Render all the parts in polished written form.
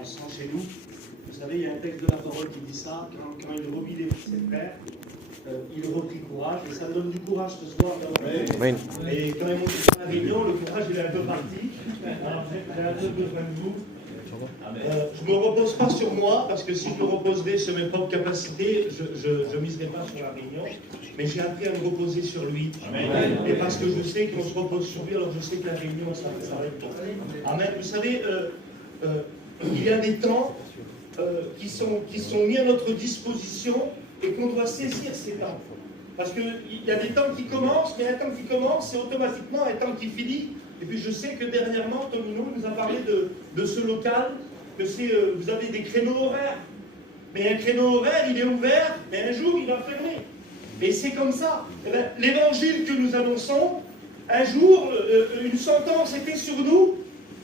on sent chez nous. Vous savez, il y a un texte de la parole qui dit ça, quand il revit ses frères, il reprit courage, et ça me donne du courage ce soir. Oui. Et quand ils montent à la réunion, le courage il est un peu parti. Alors j'ai un peu besoin de vous. Je ne me repose pas sur moi, parce que si je me reposerais sur mes propres capacités, je ne miserais pas sur la réunion. Mais j'ai appris à me reposer sur lui. Amen. Et parce que je sais qu'on se repose sur lui, alors je sais que la réunion, ça va être bon. Amen. Vous savez, il y a des temps qui sont mis à notre disposition et qu'on doit saisir ces temps. Parce qu'il y a des temps qui commencent, mais un temps qui commence, c'est automatiquement un temps qui finit. Et puis je sais que dernièrement, Tomino nous a parlé de ce local, que vous avez des créneaux horaires. Mais un créneau horaire, il est ouvert, mais un jour, il va fermer. Et c'est comme ça. L'évangile que nous annonçons, un jour, une sentence était sur nous,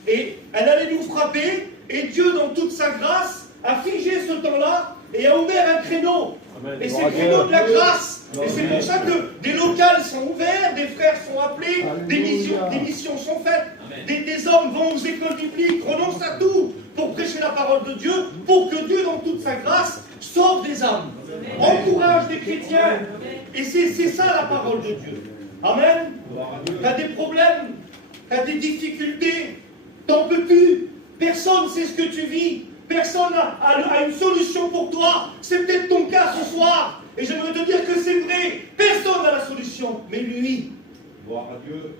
et elle allait nous frapper, et Dieu, dans toute sa grâce, a figé ce temps-là, et a ouvert un créneau. Amen. Et c'est le créneau de la grâce. Et c'est pour ça que des locales sont ouverts, des frères sont appelés, des missions sont faites, des hommes vont aux écoles bibliques, renoncent à tout pour prêcher la parole de Dieu, pour que Dieu, dans toute sa grâce, sauve des âmes, encourage des chrétiens. Et c'est ça la parole de Dieu. Amen. Tu as des problèmes, tu as des difficultés, t'en peux plus, personne ne sait ce que tu vis, personne n'a une solution pour toi. C'est peut-être ton cas ce soir. Et j'aimerais te dire que c'est vrai, personne n'a la solution, mais lui,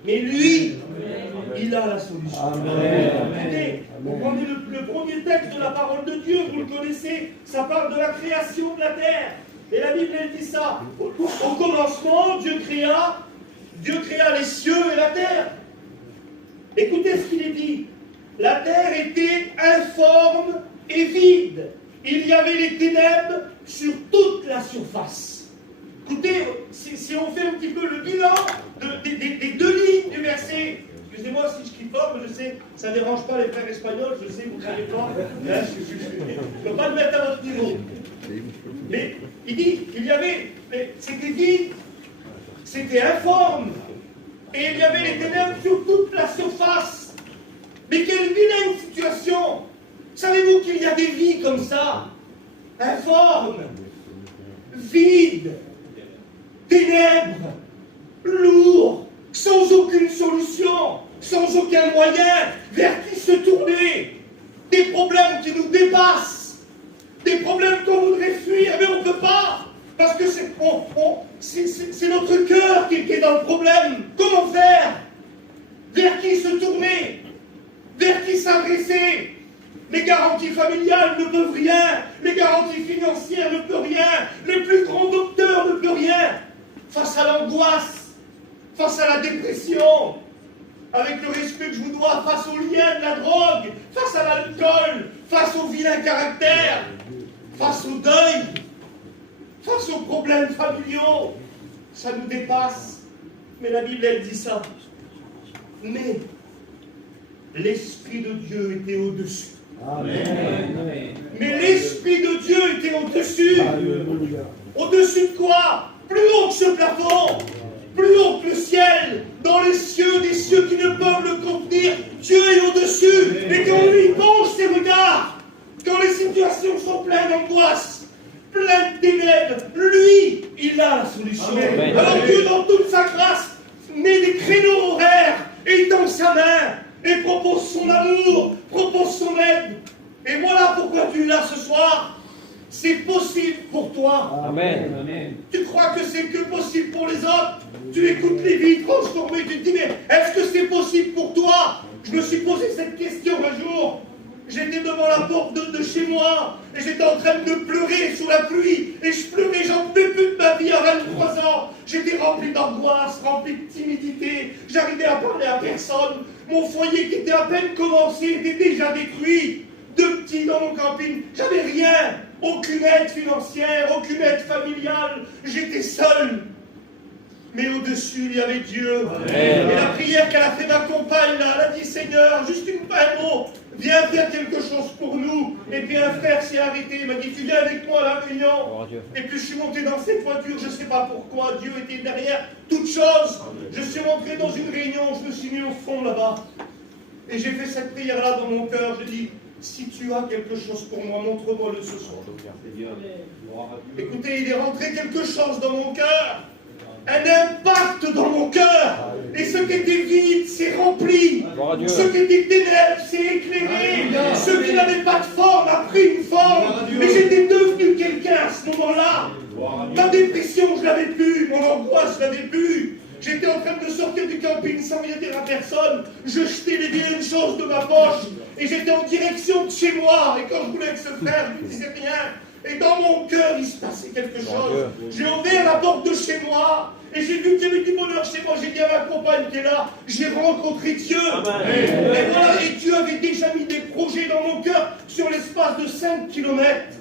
mais lui, il a la solution. Écoutez, vous prenez le premier texte de la parole de Dieu, vous le connaissez, ça parle de la création de la terre. Et la Bible, elle dit ça. Au commencement, Dieu créa les cieux et la terre. Écoutez ce qu'il est dit. La terre était informe et vide. Il y avait les ténèbres sur toute la surface. Écoutez, si on fait un petit peu le bilan des deux lignes du verset, excusez-moi si je crie fort, mais je sais, ça ne dérange pas les frères espagnols, je sais, vous ne criez pas, je ne peux pas le mettre à votre niveau. Mais il dit qu'il y avait, c'était vide, c'était informe, et il y avait les ténèbres sur toute la surface. Mais quelle vilaine situation! Savez-vous qu'il y a des vies comme ça, informes, vides, ténèbres, lourds, sans aucune solution, sans aucun moyen vers qui se tourner, des problèmes qui nous dépassent, des problèmes qu'on voudrait fuir, mais on ne peut pas, parce que c'est notre cœur qui est dans le problème. Comment faire? Vers qui se tourner? Vers qui s'adresser? Les garanties familiales ne peuvent rien, les garanties financières ne peuvent rien, les plus grands docteurs ne peuvent rien. Face à l'angoisse, face à la dépression, avec le respect que je vous dois, face au lien de la drogue, face à l'alcool, face au vilain caractère, face au deuil, face aux problèmes familiaux, ça nous dépasse. Mais la Bible, elle dit ça. Mais l'Esprit de Dieu était au-dessus. Amen. Mais l'Esprit de Dieu était au-dessus. Au-dessus de quoi? Plus haut que ce plafond, plus haut que le ciel, dans les cieux, des cieux qui ne peuvent le contenir. Dieu est au-dessus. Et quand lui penche ses regards, quand les situations sont pleines d'angoisse, pleines de ténèbres, lui, il a la solution. Amen. Alors Dieu, dans toute sa grâce, met des créneaux horaires et il tend sa main et propose son amour, propose son aide. Et voilà pourquoi tu es là ce soir. C'est possible pour toi. Amen. Amen. Tu crois que c'est que possible pour les autres? Tu écoutes les vies transformées, tu te dis, mais est-ce que c'est possible pour toi? Je me suis posé cette question un jour. J'étais devant la porte de chez moi et j'étais en train de pleurer sous la pluie. Et je pleurais, j'en pouvais plus de ma vie à 23 ans. J'étais rempli d'angoisse, rempli de timidité. J'arrivais à parler à personne. Mon foyer qui était à peine commencé était déjà détruit. Deux petits dans mon camping. J'avais rien. Aucune aide financière, aucune aide familiale. J'étais seul. Mais au-dessus, il y avait Dieu. Amen. Et la prière qu'elle a fait ma compagne, là, elle a dit, Seigneur, juste un mot, viens faire quelque chose pour nous. Et puis un frère s'est arrêté, il m'a dit, tu viens avec moi à la réunion. Et puis je suis monté dans cette voiture, je ne sais pas pourquoi, Dieu était derrière toute chose. Je suis rentré dans une réunion, je me suis mis au fond là-bas. Et j'ai fait cette prière-là dans mon cœur, je dis, si tu as quelque chose pour moi, montre-moi-le ce soir. Écoutez, il est rentré quelque chose dans mon cœur. Un impact dans mon cœur. Et ce qui était vide s'est rempli. Ce qui était ténèbres s'est éclairé. Ce qui n'avait pas de forme a pris une forme. Et j'étais devenu quelqu'un à ce moment-là. Ma dépression, je l'avais plus. Mon angoisse, je l'avais plus. J'étais en train de sortir du camping sans rien dire à personne. Je jetais les vilaines choses de ma poche. Et j'étais en direction de chez moi. Et quand je voulais que ce frère ne me disait rien, et dans mon cœur, il se passait quelque chose. J'ai ouvert la porte de chez moi. Et j'ai vu qu'il y avait du bonheur chez moi. J'ai dit à ma compagne qui est là, j'ai rencontré Dieu. Et voilà, et Dieu avait déjà mis des projets dans mon cœur sur l'espace de 5 kilomètres.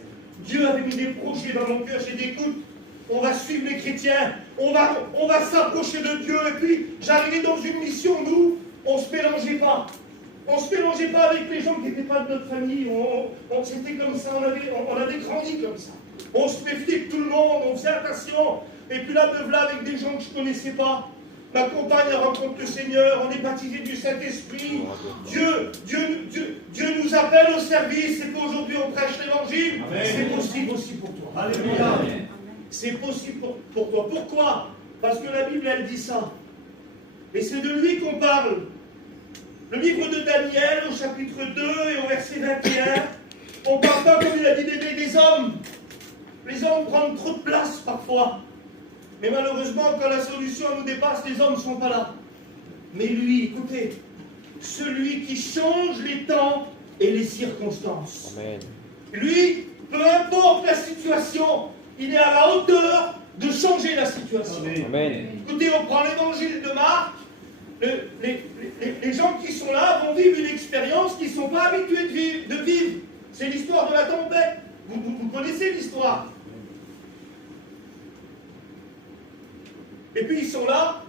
Dieu avait mis des projets dans mon cœur. J'ai dit, écoute, on va suivre les chrétiens, on va s'approcher de Dieu. Et puis, j'arrivais dans une mission, nous, on ne se mélangeait pas. On ne se mélangeait pas avec les gens qui n'étaient pas de notre famille. C'était comme ça, on avait grandi comme ça. On se méfiait de tout le monde, on faisait attention. Et puis là, me voilà avec des gens que je ne connaissais pas. Ma compagne rencontre le Seigneur, on est baptisé du Saint-Esprit. Dieu nous appelle au service, et qu'aujourd'hui on prêche l'évangile. C'est possible aussi pour toi. Alléluia. C'est possible pour toi. Pourquoi? Parce que la Bible, elle dit ça. Et c'est de lui qu'on parle. Le livre de Daniel, au chapitre 2 et au verset 21, on ne parle pas, comme il a dit, des hommes. Les hommes prennent trop de place parfois. Mais malheureusement, quand la solution nous dépasse, les hommes ne sont pas là. Mais lui, écoutez, celui qui change les temps et les circonstances. Amen. Lui, peu importe la situation, il est à la hauteur de changer la situation. Amen. Écoutez, on prend l'évangile de Marc. Les gens qui sont là vont vivre une expérience qu'ils ne sont pas habitués de vivre. C'est l'histoire de la tempête. Vous connaissez l'histoire. Et puis ils sont là.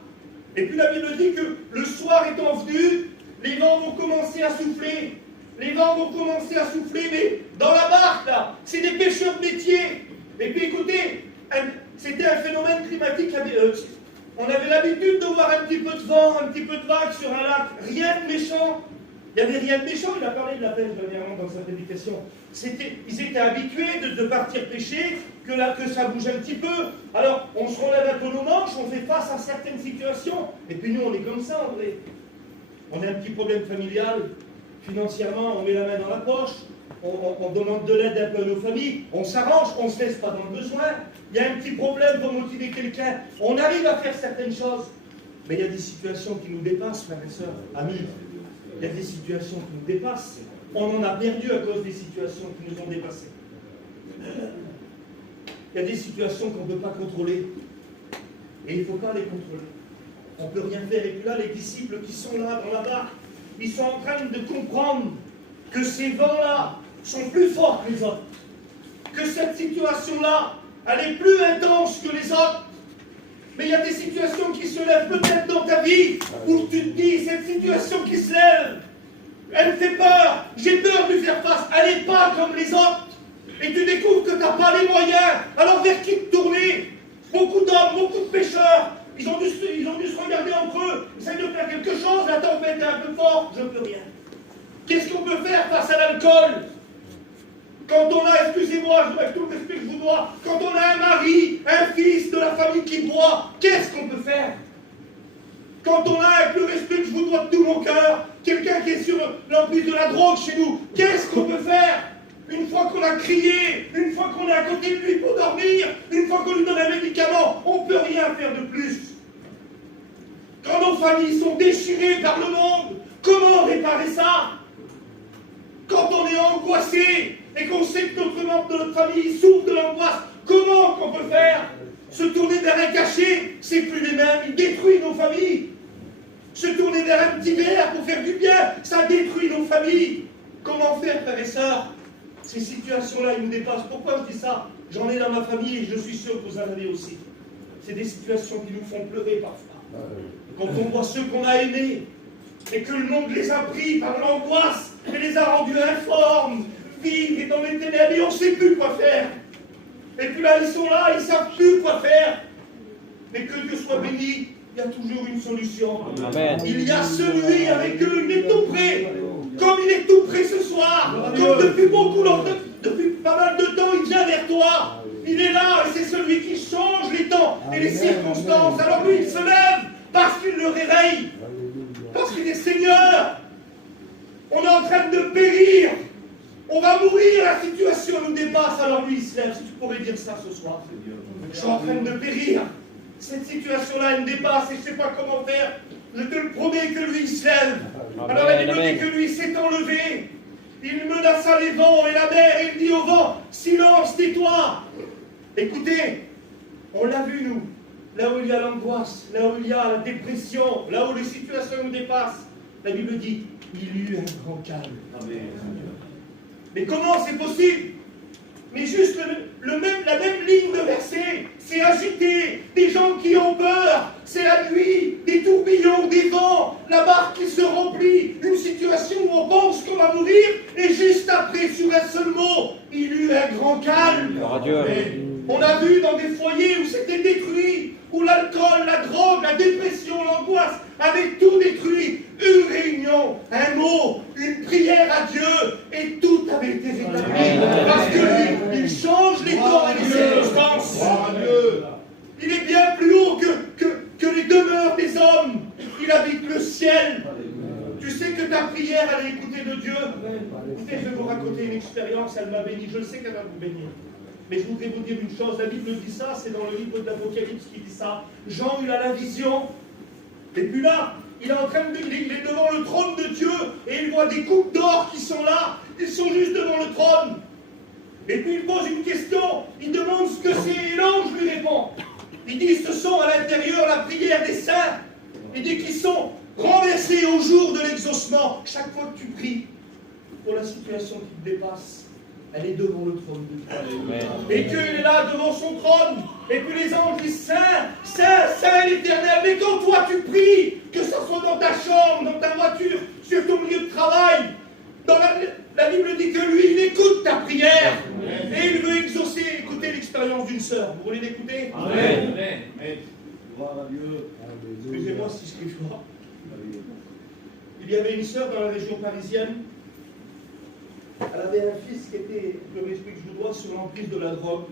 Et puis la Bible dit que le soir étant venu, les vents vont commencer à souffler. Les vents vont commencer à souffler, mais dans la barque, là, c'est des pêcheurs de métier. Et puis écoutez, c'était un phénomène climatique. On avait l'habitude de voir un petit peu de vent, un petit peu de vague sur un lac. Rien de méchant. Il n'y avait rien de méchant. Il a parlé de la pêche dernièrement dans sa prédication. Ils étaient habitués de partir pêcher, que ça bouge un petit peu. Alors, on se relève un peu nos manches, on fait face à certaines situations. Et puis nous, on est comme ça, en vrai. On a un petit problème familial. Financièrement, on met la main dans la poche. On demande de l'aide un peu à nos familles. On s'arrange, on ne se laisse pas dans le besoin. Il y a un petit problème pour motiver quelqu'un. On arrive à faire certaines choses. Mais il y a des situations qui nous dépassent, frères et sœurs, amis. Il y a des situations qui nous dépassent. On en a perdu à cause des situations qui nous ont dépassés. Il y a des situations qu'on ne peut pas contrôler. Et il ne faut pas les contrôler. On ne peut rien faire. Et puis là, les disciples qui sont là dans la barque, ils sont en train de comprendre que ces vents-là sont plus forts que les autres. Que cette situation-là, elle est plus intense que les autres. Mais il y a des situations qui se lèvent peut-être dans ta vie où tu te dis, cette situation qui se lève, elle me fait peur, j'ai peur de lui faire face, elle n'est pas comme les autres. Et tu découvres que tu n'as pas les moyens, alors vers qui te tourner? Beaucoup d'hommes, beaucoup de pêcheurs, ils ont dû se regarder entre eux, ils essayent de faire quelque chose, la tempête est un peu forte, je ne peux rien. Qu'est-ce qu'on peut faire face à l'alcool? Quand on a, excusez-moi, avec tout le respect que je vous dois, quand on a un mari, un fils de la famille qui boit, qu'est-ce qu'on peut faire? Quand on a, avec le respect que je vous dois de tout mon cœur, quelqu'un qui est sur l'emprise de la drogue chez nous, qu'est-ce qu'on peut faire? Une fois qu'on a crié, une fois qu'on est à côté de lui pour dormir, une fois qu'on lui donne un médicament, on ne peut rien faire de plus. Quand nos familles sont déchirées par le monde, comment réparer ça? Quand on est angoissé et qu'on sait que notre membre de notre famille souffre de l'angoisse, comment qu'on peut faire? Se tourner vers un cachet, c'est plus les mêmes, il détruit nos familles. Se tourner vers un petit verre pour faire du bien, ça détruit nos familles. Comment faire, frères et sœurs? Ces situations-là, ils nous dépassent. Pourquoi je dis ça? J'en ai dans ma famille et je suis sûr que vous en avez aussi. C'est des situations qui nous font pleurer parfois. Quand on voit ceux qu'on a aimés et que le monde les a pris par l'angoisse et les a rendus informes, vivent et dans les ténèbres et on ne sait plus quoi faire. Et puis là, ils sont là, ils ne savent plus quoi faire. Mais que Dieu soit béni, il y a toujours une solution. Amen. Il y a celui avec eux, il est tout près. Comme il est tout près ce soir, comme depuis beaucoup longtemps, depuis pas mal de temps, il vient vers toi. Il est là et c'est celui qui change les temps et les circonstances. Alors lui, il se lève parce qu'il le réveille, parce qu'il est Seigneur. On est en train de périr. On va mourir, la situation nous dépasse. Alors lui, il se lève. Si tu pourrais dire ça ce soir. Je suis en train de périr. Cette situation-là, elle me dépasse et je ne sais pas comment faire. Je te le promets que lui, il se lève. Alors la Bible dit que lui s'est enlevé. Il menaça les vents et la mer et il dit au vent, silence, tais-toi. Écoutez, on l'a vu nous, là où il y a l'angoisse, là où il y a la dépression, là où les situations nous dépassent, la Bible dit, il y eut un grand calme. Amen. Mais comment c'est possible? Mais juste la même ligne de verset, c'est agité, des gens qui ont peur, c'est la nuit, des tourbillons, des vents, la barque qui se remplit, une situation où on pense qu'on va mourir, et juste après, sur un seul mot, il y eut un grand calme. On a vu dans des foyers où c'était détruit, où l'alcool, la drogue, la dépression, l'angoisse avaient tout détruit. Une réunion, un mot, une prière à Dieu, et tout avait été rétabli. Parce que lui, il change les temps et les circonstances. Il est bien plus haut que les demeures des hommes. Il habite le ciel. Tu sais que ta prière, elle est écoutée de Dieu. Écoutez, je vais vous raconter une expérience, elle m'a béni. Je le sais qu'elle va vous bénir. Mais je voudrais vous dire une chose, la Bible dit ça, c'est dans le livre de l'Apocalypse qui dit ça. Jean, il a la vision, et puis là, il est devant le trône de Dieu, et il voit des coupes d'or qui sont là, ils sont juste devant le trône. Et puis il pose une question, il demande ce que c'est, et l'ange lui répond. Il dit, ce sont à l'intérieur la prière des saints. Il dit qu'ils sont renversés au jour de l'exaucement. Chaque fois que tu pries pour la situation qui te dépasse, elle est devant le trône de Dieu. Et Dieu est là devant son trône. Et puis les anges disent Saint, Saint, Saint l'Éternel. Mais quand toi tu pries, que ce soit dans ta chambre, dans ta voiture, sur ton lieu de travail, dans la Bible dit que lui, il écoute ta prière. Et il veut exaucer. Écoutez l'expérience d'une sœur. Vous voulez l'écouter? Amen. Gloire à Dieu. Excusez-moi si je crie fort. Il y avait une sœur dans la région parisienne. Elle avait un fils qui était, je m'explique, je vous dois, sur l'emprise de la drogue.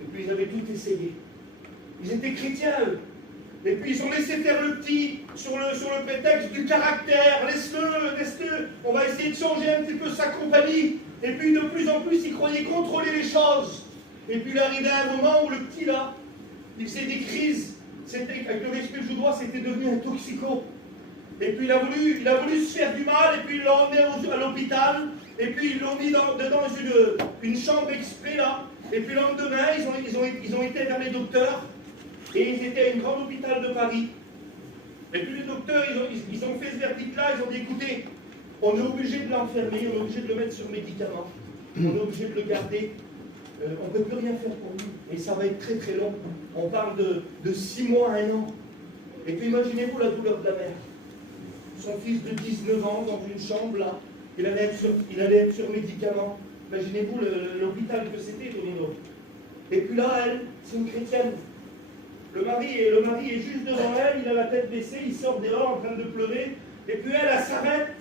Et puis ils avaient tout essayé. Ils étaient chrétiens, eux. Et puis ils ont laissé faire le petit sur le prétexte du caractère. Laisse-le, on va essayer de changer un petit peu sa compagnie. Et puis de plus en plus, ils croyaient contrôler les choses. Et puis il arrivait un moment où le petit là, il faisait des crises. Avec le respect que je vous dois, c'était devenu un toxico. Et puis il a voulu se faire du mal, et puis ils l'ont emmené à l'hôpital. Et puis ils l'ont mis dedans une chambre exprès là. Et puis le lendemain, ils ont été vers les docteurs. Et ils étaient à un grand hôpital de Paris. Et puis les docteurs, ils ont fait ce verdict-là. Ils ont dit, écoutez, on est obligé de l'enfermer, on est obligé de le mettre sur médicaments. On est obligé de le garder. On ne peut plus rien faire pour lui. Et ça va être très très long. On parle de 6 mois à 1 an. Et puis imaginez-vous la douleur de la mère. Son fils de 19 ans dans une chambre là. Il allait être sur médicaments. Imaginez-vous l'hôpital que c'était, Domino. Et puis là, elle, c'est une chrétienne. Le mari est juste devant elle, il a la tête baissée, il sort dehors en train de pleurer. Et puis elle s'arrête.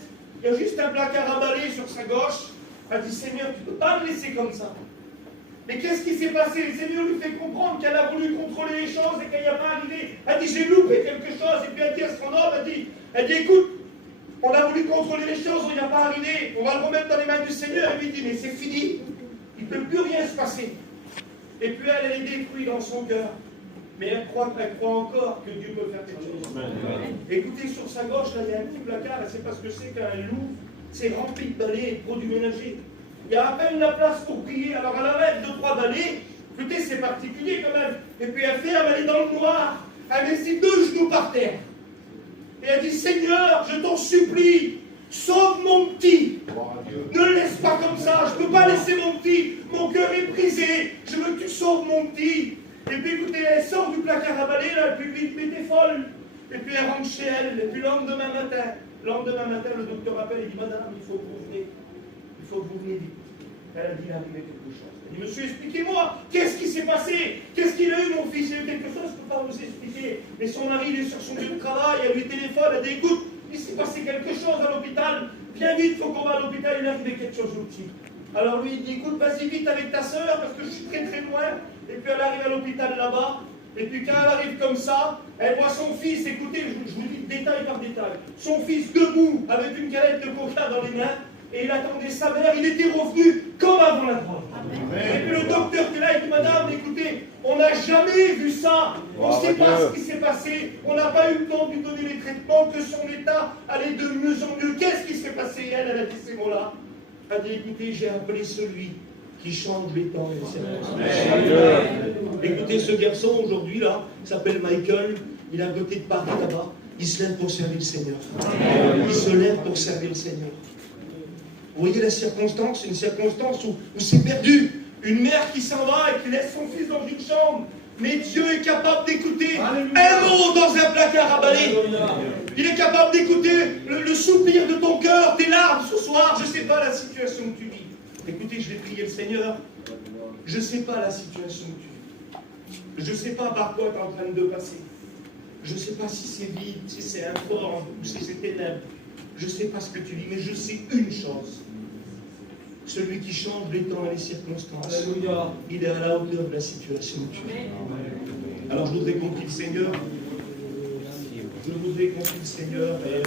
Il y a juste un placard à balai sur sa gauche. Elle dit, Seigneur, tu ne peux pas me laisser comme ça. Mais qu'est-ce qui s'est passé? Le Seigneur lui fait comprendre qu'elle a voulu contrôler les choses et qu'elle n'y a pas arrivé. Elle dit, j'ai loupé quelque chose. Et puis elle dit à son homme, elle dit, écoute, on a voulu contrôler les choses, on n'y a pas arrivé. On va le remettre dans les mains du Seigneur. Et lui dit, mais c'est fini. Il ne peut plus rien se passer. Et puis elle est détruite dans son cœur. Mais elle croit encore que Dieu peut faire quelque chose. Écoutez, sur sa gauche, là, il y a un petit placard. Elle ne sait pas ce que c'est qu'un loup. C'est rempli de balais et de produits ménagers. Il y a à peine la place pour prier. Alors elle arrête 2-3 balais. Écoutez, c'est particulier quand même. Et puis elle ferme, elle est dans le noir. Elle met ses 2 genoux par terre. Et elle dit, Seigneur, je t'en supplie, sauve mon petit. Ne le laisse pas comme ça. Je ne peux pas laisser mon petit. Mon cœur est brisé. Je veux que tu sauves mon petit. Et puis écoutez, elle sort du placard à balai, là, et puis vite, mais t'es folle. Et puis elle rentre chez elle. Et puis le lendemain matin, le docteur appelle et dit, madame, il faut que vous veniez. Il faut que vous veniez vite. Elle a dit, il est arrivé quelque chose. Elle dit, monsieur, expliquez-moi, qu'est-ce qui s'est passé? Qu'est-ce qu'il a eu, mon fils? Il a eu quelque chose, je ne peux pas vous expliquer. Mais son mari, il est sur son lieu de travail, elle lui téléphone, elle dit, écoute, il s'est passé quelque chose à l'hôpital. viens vite, faut qu'on va à l'hôpital, il est arrivé quelque chose au petit. Alors lui, il dit, écoute, vas-y vite avec ta sœur, parce que je suis très très loin. Et puis elle arrive à l'hôpital là-bas, et puis quand elle arrive comme ça, elle voit son fils, écoutez, je vous dis détail par détail, son fils debout, avec une canette de coca dans les mains, et il attendait sa mère, il était revenu comme avant la drogue. Et puis le docteur qui est là, il dit, madame, écoutez, on n'a jamais vu ça, on ne sait pas ce qui s'est passé, on n'a pas eu le temps de lui donner les traitements, que son état allait de mieux en mieux. Qu'est-ce qui s'est passé? Elle a dit ces mots-là. Elle a dit, écoutez, j'ai appelé celui qui change les temps et les circonstances. Écoutez, ce garçon aujourd'hui là, s'appelle Michael, il est à côté de Paris là-bas, il se lève pour servir le Seigneur. Il se lève pour servir le Seigneur. Vous voyez la circonstance, une circonstance où c'est perdu. Une mère qui s'en va et qui laisse son fils dans une chambre. Mais Dieu est capable d'écouter un mot dans un placard à balai. Il est capable d'écouter le soupir de ton cœur, tes larmes ce soir. Je ne sais pas la situation que tu vis. Écoutez, je vais prier le Seigneur. Je ne sais pas la situation que tu vis. Je ne sais pas par quoi tu es en train de passer. Je ne sais pas si c'est vide, si c'est informe ou si c'est ténèbres. Je ne sais pas ce que tu vis, mais je sais une chose. Celui qui change les temps et les circonstances, Alléluia. Il est à la hauteur de la situation que tu vis. Alors je voudrais qu'on prie le Seigneur. Je voudrais qu'on prie le Seigneur et